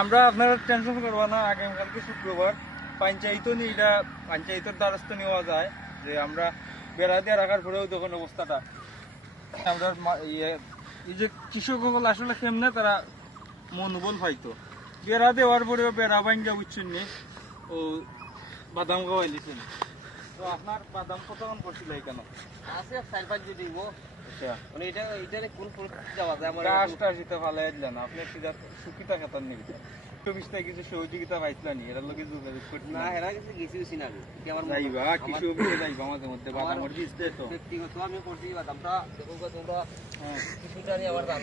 আমরা আপনারা টেনশন করব না আগামীকালকে শুক্রবার। পঞ্চায়েতও নি এটা পঞ্চায়েতের দ্বারস্থ নেওয়া যায় যে আমরা বেড়া দিয়ে রাখার পরেও যখন অবস্থাটা। আমরা ইয়ে এই যে কৃষকসকল আসলে কেমনে তারা মনোবল পাইতো। বেড়া দেওয়ার পরেও বেড়া ভাঙ্গা বুঝছেন ও বাদাম খাওয়াই দিচ্ছেন তো আপনার বাদাম কতক্ষণ করছিল এখানে আছে চার পাঁচ যদি দিব। আচ্ছা। মানে এটা কোন পরিস্থিতি যাওয়া যায়? আমার গাছটা শীতে ভালো দিলেন আপনি সিধা সুকিতা খেতার নাকি চব্বিশটা কিছু সহযোগিতা পাইছিলেন নি? লোকে যোগাযোগ করতে না হেরা কিছু গেছি গেছি না। কি আমার যাইবা আমার কৃষি যাইবা মাঝে মধ্যে আমার- বাদামর বীজ তো। ব্যক্তিগত আমি করছি বাদামটা দেখো তোমরা হ্যাঁ। কিছুটা নিয়ে দাম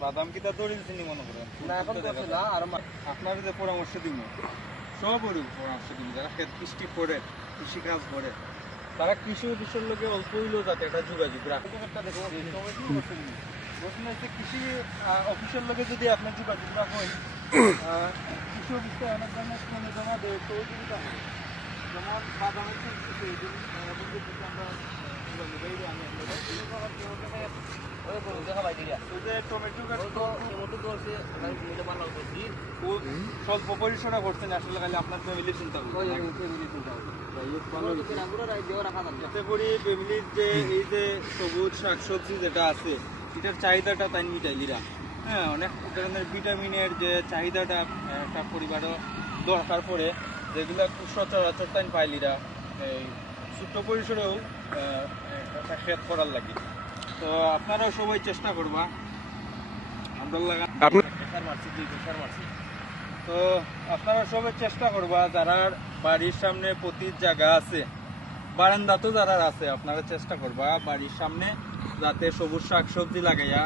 বাদাম কিতা দড়ি দিচ্ছেন মনে করেন? না এখন করছে না আর আপনার যে পরামর্শ দিব। সব ওরকম পরামর্শ দিব যারা ক্ষেত কৃষ্টি করে কৃষি কাজ করে তারা কৃষি অফিসের লোকে অল্প হইলেও যাতে একটা যোগাযোগ রাখে। প্রশ্ন হচ্ছে কৃষি অফিসের লোকে যদি আপনার যোগাযোগ রাখেন আহ, কৃষি অফিসে অনেক ধরনের মানে জমা দেয় সহযোগিতা হয় যেমন বাদামের আমরা যোগাযোগ আমি স্বল্প পরিসরে করছেন আসলে খালি আপনার ফ্যামিলি চিন্তা যাতে করে ফ্যামিলির যে এই যে সবুজ শাকসবজি যেটা আছে এটার চাহিদাটা তাই মিটাইলিরা হ্যাঁ অনেক ধরনের ভিটামিনের যে চাহিদাটা একটা পরিবারও দরকার পড়ে যেগুলো সচরাচর তাই পাইলিরা এই ছোট্ট পরিসরেও একটা ক্ষেত করার লাগে। তো আপনারাও সবাই চেষ্টা করবা। আমরা লাগা প্রেশার মারছি দুই প্রেশার মারছি। তো আপনারা সবাই চেষ্টা করবা যারা বাড়ির সামনে প্রতির জায়গা আছে বারান্দাতেও যারা আছে আপনারা চেষ্টা করবা বাড়ির সামনে যাতে সবুজ শাক সবজি লাগাইয়া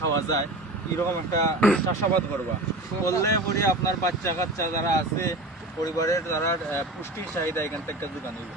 খাওয়া যায়। এরকম একটা চাষাবাদ করবা। করলে পরে আপনার বাচ্চা কাচ্চা যারা আছে পরিবারের যারা পুষ্টির চাহিদা এখান থেকে যোগান হইবে।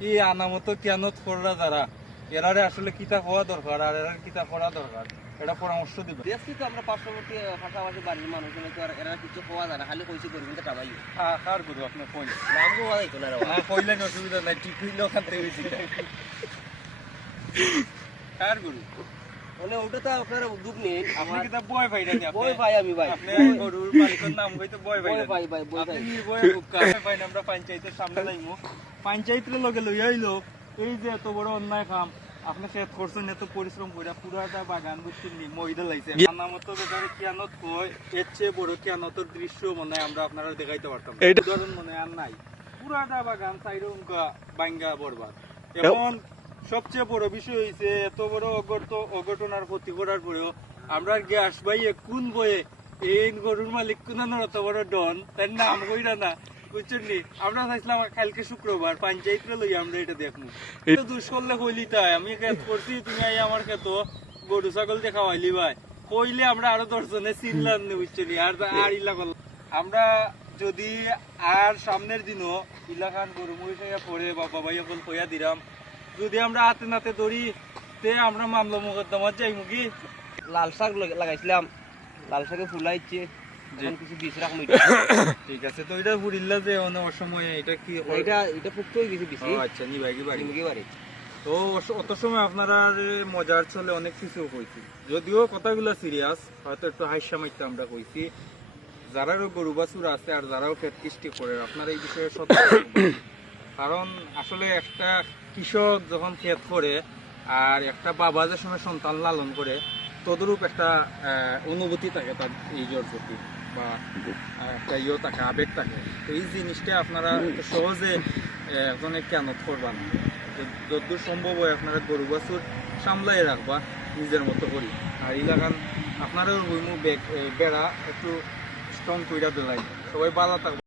এই আনামত কেনত কররা যারা এরারে আসলে কিতা হওয়া দরকার আর এরার কিতা করা দরকার। এটা পরামর্শ দিবে। দেখছি তো আমরা পার্শ্ববর্তী পাশাপাশি বাড়ির মানুষ তো আর এরা কিছু হওয়া যায় না খালি কইছি করি কিন্তু টাবাই কার করব আপনি কই? নাম খাওয়া যাইতো না হ্যাঁ কইলেন অসুবিধা নাই ঠিক হইলে ওখান থেকে কার গরু? মানে ওটা তো আপনারা উদ্যোগ নিন আমার কি তা বয় ভাই নাকি বই পাই আমি ভাই। আপনি গরুর মালিকের নাম হইতো বয় ভাই বই পাই ভাই আপনি পাই নির্ভয়ে ভাই আমরা পঞ্চায়েতের সামনে যাইমু। পঞ্চায়েতের লগে লইয়া আইলো এই যে এত বড় অন্যায় কাম আপনি খেত করছেন এত পরিশ্রম করে পুরাটা বাগান বুঝছেন মহিলা লাইছে। আমার মতো বেকারে কিয়ানত কয় এর চেয়ে বড় কিয়ানতর দৃশ্য মনে হয় আমরা আপনারা দেখাইতে পারতাম উদাহরণ মনে হয় আর নাই। পুরাটা বাগান সাইডে বাঙ্গা বরবাদ। এখন সবচেয়ে বড় বিষয় হইছে এত বড় অঘট অঘটনার ক্ষতি করার পরেও আমরা গ্যাস বাইয়ে কোন বয়ে এই গরুর মালিক কোনানোর এত বড় ডন তার নাম কইরা না বুঝছেন আমরা চাইছিলাম কালকে শুক্রবার পঞ্চায়েত লই আমরা এটা দেখব এটা দুষ করলে তাই আমি খেত করছি তুমি আই আমার খেত গরু ছাগল দিয়ে খাওয়াইলি ভাই। কইলে আমরা আরও দশজনে চিনলাম না বুঝছেন আর আর ইলা করলাম। আমরা যদি আর সামনের দিনও ইলাকান গরু মরি পরে বাবা বাবাই সকল কইয়া দিলাম যদি আমরা হাতে নাতে ধরি তে আমরা মামলা মোকদ্দমা যাই মুগি। লাল শাক লাগাইছিলাম। লাল শাকে ফুলাইছে। এখন কিছু বিষ রাখ ঠিক আছে তো এটা ঘুরিল্লা যে অনেক অসময়ে এটা কি এটা এটা ফুক্ত হয়ে গেছে আচ্ছা নিবাইকি বাড়ি। নিমকি বাড়ি। তো অত সময় আপনারা মজার চলে অনেক কিছু কইছি। যদিও কথাগুলো সিরিয়াস হয়তো একটু হাস্যা মাইতে আমরা কইছি। যারারও গরু বাছুর আছে আর যারাও ক্ষেত কৃষ্টি করে আপনারা এই বিষয়ে সতর্ক। কারণ আসলে একটা কৃষক যখন ক্ষেত করে আর একটা বাবা যে সময় সন্তান লালন করে, তদরূপ একটা অনুভূতি থাকে তার এইজোর প্রতি বা একটা ইয়ে থাকে, আবেগ থাকে। তো এই জিনিসটা আপনারা সহজে একজনে কেন করবা না। যতদূর সম্ভব হয় আপনারা গরু বাছুর সামলাই রাখবা, নিজের মতো করি। আর এলাকান আপনারা বেড়া একটু স্ট্রং কইরা দিলাই। সবাই ভালো থাকবে।